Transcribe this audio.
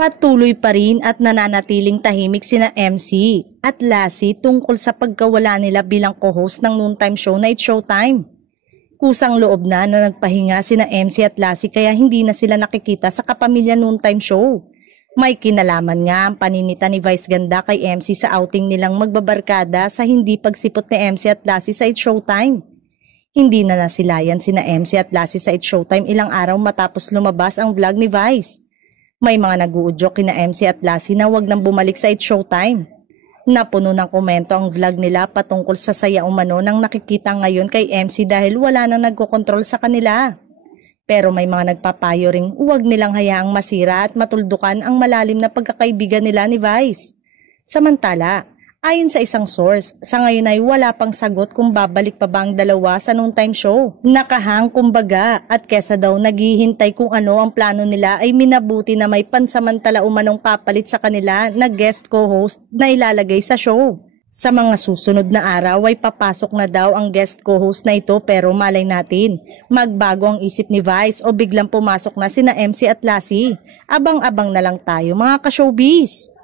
Patuloy pa rin at nananatiling tahimik sina MC at Lassie tungkol sa pagkawala nila bilang co-host ng noontime show na It's Showtime. Kusang loob na nagpahinga sina MC at Lassie kaya hindi na sila nakikita sa Kapamilya Noontime Show. May kinalaman nga ang paninita ni Vice Ganda kay MC sa outing nilang magbabarkada sa hindi pagsipot ni MC at Lassie sa It's Showtime. Hindi na nasilayan sina MC at Lassie sa It's Showtime ilang araw matapos lumabas ang vlog ni Vice. May mga nag-uudyok kina MC at Lassie na wag nang bumalik sa It's Showtime. Napuno ng komento ang vlog nila patungkol sa saya umano nang nakikita ngayon kay MC dahil wala nang nagkokontrol sa kanila. Pero may mga nagpapayo ring huwag nilang hayaang masira at matuldukan ang malalim na pagkakaibigan nila ni Vice. Samantala, ayon sa isang source, sa ngayon ay wala pang sagot kung babalik pa ba ang dalawa sa noontime show. Nakahang kumbaga at kesa daw naghihintay kung ano ang plano nila ay minabuti na may pansamantala umanong papalit sa kanila na guest co-host na ilalagay sa show. Sa mga susunod na araw ay papasok na daw ang guest co-host na ito pero malay natin, magbago ang isip ni Vice o biglang pumasok na sina MC at Lassie. Abang-abang na lang tayo mga ka-showbiz!